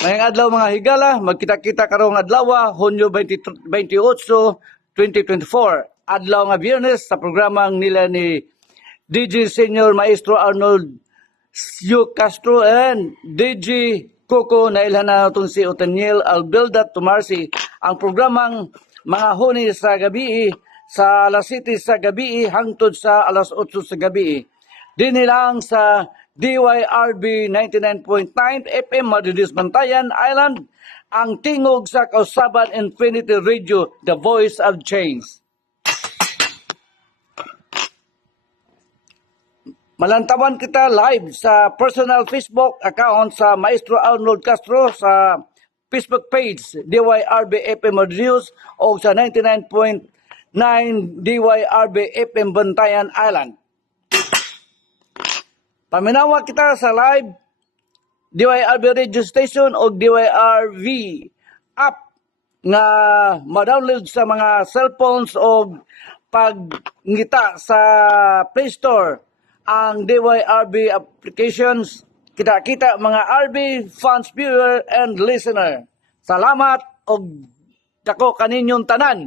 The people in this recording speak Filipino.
Mayang adlaw mga higala, magkita-kita karong adlaw, Hunyo 28, 2024. Adlaw nga Biyernes sa programang nila ni DJ Senior Maestro Arnold Yu Castro and DJ Coco na ilhan na itong si Otaniel Albelda Tumarsi. Ang programang mga huni sa gabi sa alas 7 sa gabi hangtod sa alas 8 sa gabi. Dinilang sa DYRB 99.9 FM Madridis Bantayan Island, ang tingog sa Kausaban Infinity Radio, the voice of change. Malantawan kita live sa personal Facebook account sa Maestro Arnold Castro sa Facebook page DYRB FM Madridis o sa 99.9 DYRB FM Bantayan Island. Paminawa kita sa live DYRB radio station o DYRV app nga ma-download sa mga cellphones o pagngita sa Play Store ang DYRB applications. Kita-kita mga RB fans, viewer and listener. Salamat og dako kaninyong tanan.